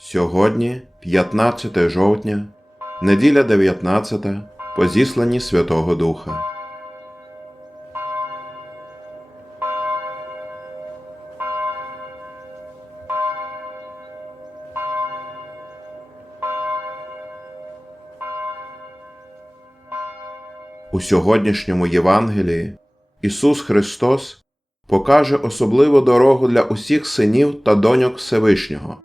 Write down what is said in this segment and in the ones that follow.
Сьогодні 15 жовтня, неділя 19 по зісланні Святого Духа. У сьогоднішньому Євангелії Ісус Христос покаже особливу дорогу для усіх синів та доньок Всевишнього,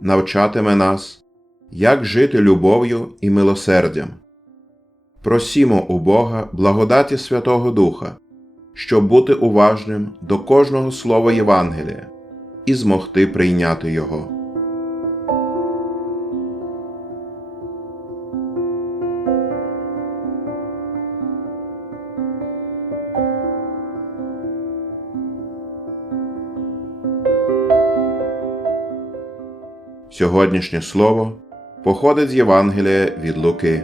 навчатиме нас, як жити любов'ю і милосердям. Просімо у Бога благодаті Святого Духа, щоб бути уважним до кожного слова Євангелія і змогти прийняти Його. Сьогоднішнє слово походить з Євангелія від Луки.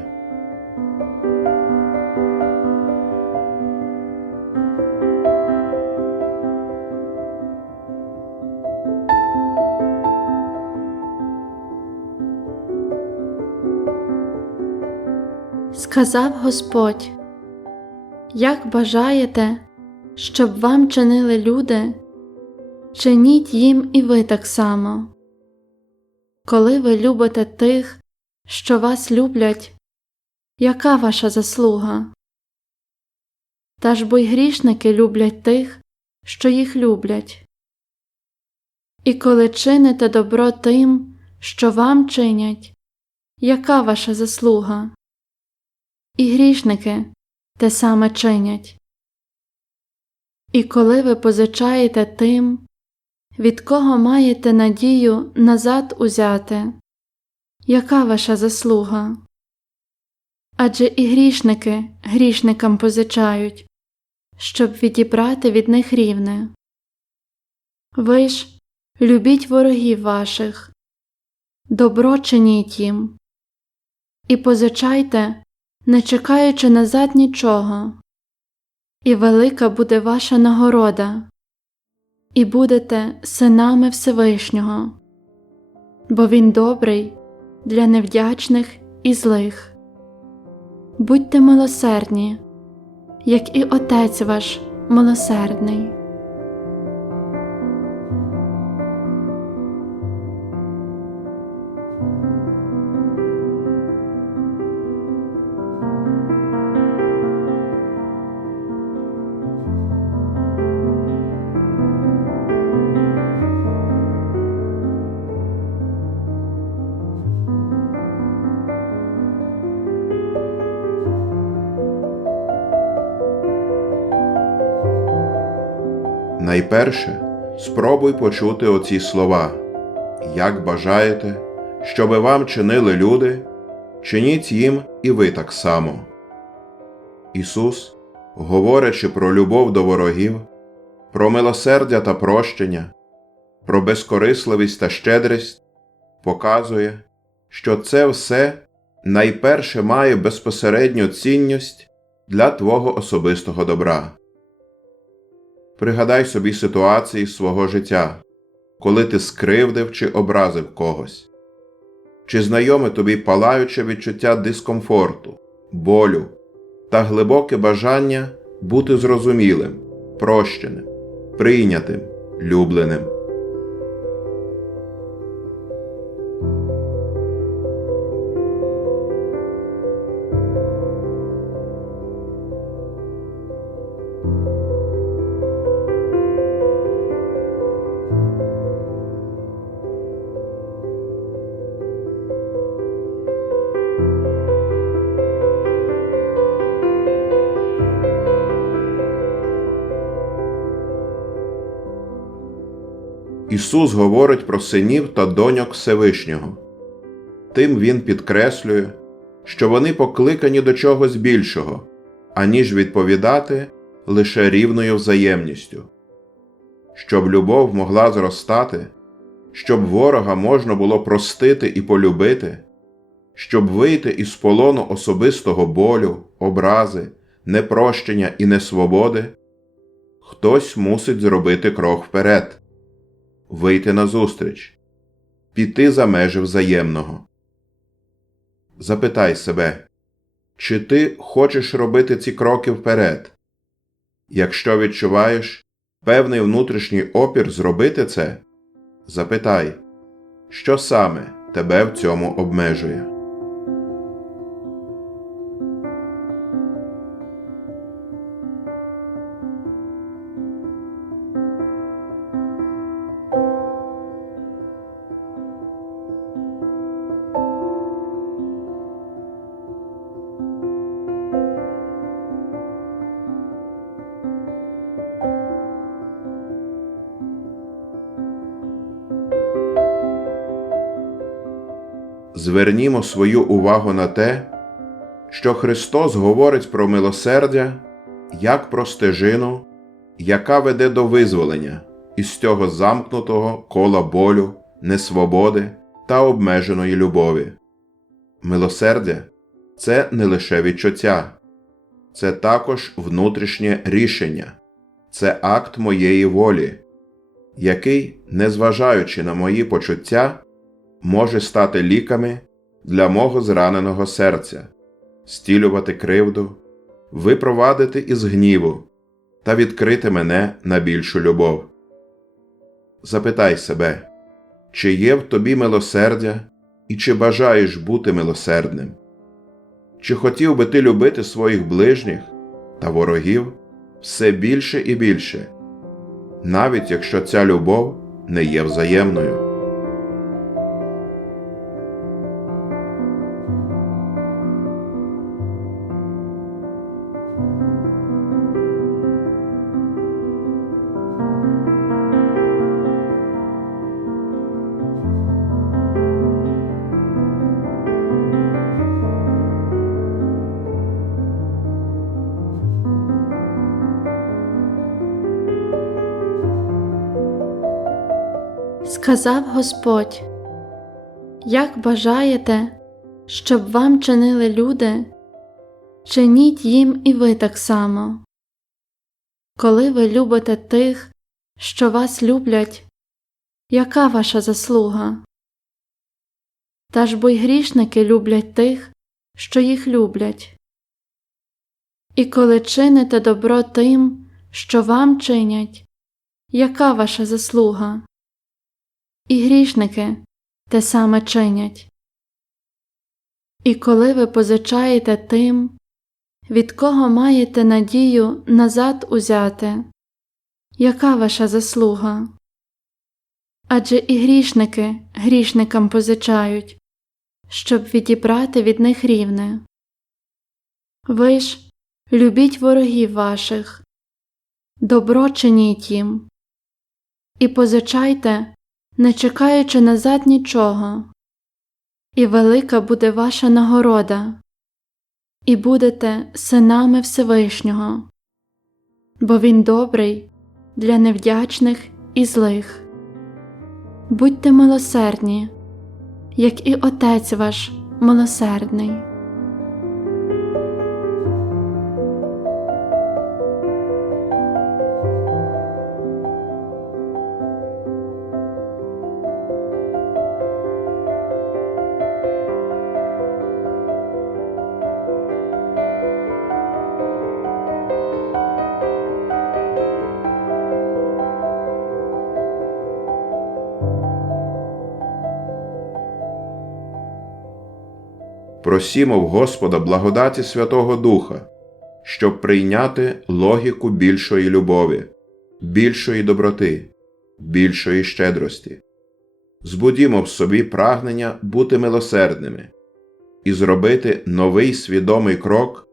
Сказав Господь, як бажаєте, щоб вам чинили люди, чиніть їм і ви так само. Коли ви любите тих, що вас люблять, яка ваша заслуга? Та ж бо й грішники люблять тих, що їх люблять. І коли чините добро тим, що вам чинять, яка ваша заслуга? І грішники те саме чинять. І коли ви позичаєте тим, від кого маєте надію назад узяти, яка ваша заслуга? Адже і грішники грішникам позичають, щоб відібрати від них рівне. Ви ж любіть ворогів ваших, добро чиніть їм, і позичайте, не чекаючи назад нічого, і велика буде ваша нагорода і будете синами Всевишнього, бо Він добрий для невдячних і злих. Будьте милосердні, як і Отець ваш милосердний. Найперше спробуй почути оці слова Як бажаєте, щоби вам чинили люди, чиніть їм і ви так само. Ісус, говорячи про любов до ворогів, про милосердя та прощення, про безкорисливість та щедрість, показує, що це все найперше має безпосередню цінність для Твого особистого добра. Пригадай собі ситуації свого життя, коли ти скривдив чи образив когось, чи знайоме тобі палаюче відчуття дискомфорту, болю та глибоке бажання бути зрозумілим, прощеним, прийнятим, любленим. Ісус говорить про синів та доньок Всевишнього. Тим Він підкреслює, що вони покликані до чогось більшого, аніж відповідати лише рівною взаємністю. Щоб любов могла зростати, щоб ворога можна було простити і полюбити, щоб вийти із полону особистого болю, образи, непрощення і несвободи, хтось мусить зробити крок вперед, вийти назустріч, піти за межі взаємного. Запитай себе, чи ти хочеш робити ці кроки вперед? Якщо відчуваєш певний внутрішній опір зробити це, запитай, що саме тебе в цьому обмежує. Звернімо свою увагу на те, що Христос говорить про милосердя як про стежину, яка веде до визволення із цього замкнутого кола болю, несвободи та обмеженої любові. Милосердя це не лише відчуття, це також внутрішнє рішення, це акт моєї волі, який, незважаючи на мої почуття, може стати ліками для мого зраненого серця, стілювати кривду, випровадити із гніву та відкрити мене на більшу любов. Запитай себе, чи є в тобі милосердя і чи бажаєш бути милосердним? Чи хотів би ти любити своїх ближніх та ворогів все більше і більше, навіть якщо ця любов не є взаємною? Сказав Господь, як бажаєте, щоб вам чинили люди, чиніть їм і ви так само. Коли ви любите тих, що вас люблять, яка ваша заслуга? Та ж бо й грішники люблять тих, що їх люблять. І коли чините добро тим, що вам чинять, яка ваша заслуга? І грішники те саме чинять. І коли ви позичаєте тим, від кого маєте надію назад узяти, яка ваша заслуга? Адже і грішники грішникам позичають, щоб відібрати від них рівне. Ви ж любіть ворогів ваших, добро чиніть їм, і позичайте не чекаючи назад нічого, і велика буде ваша нагорода, і будете синами Всевишнього, бо Він добрий для невдячних і злих. Будьте милосердні, як і Отець ваш милосердний. Просімо в Господа благодаті Святого Духа, щоб прийняти логіку більшої любові, більшої доброти, більшої щедрості. Збудімо в собі прагнення бути милосердними і зробити новий свідомий крок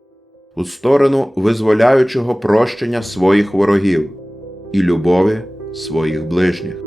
у сторону визволяючого прощення своїх ворогів і любові своїх ближніх.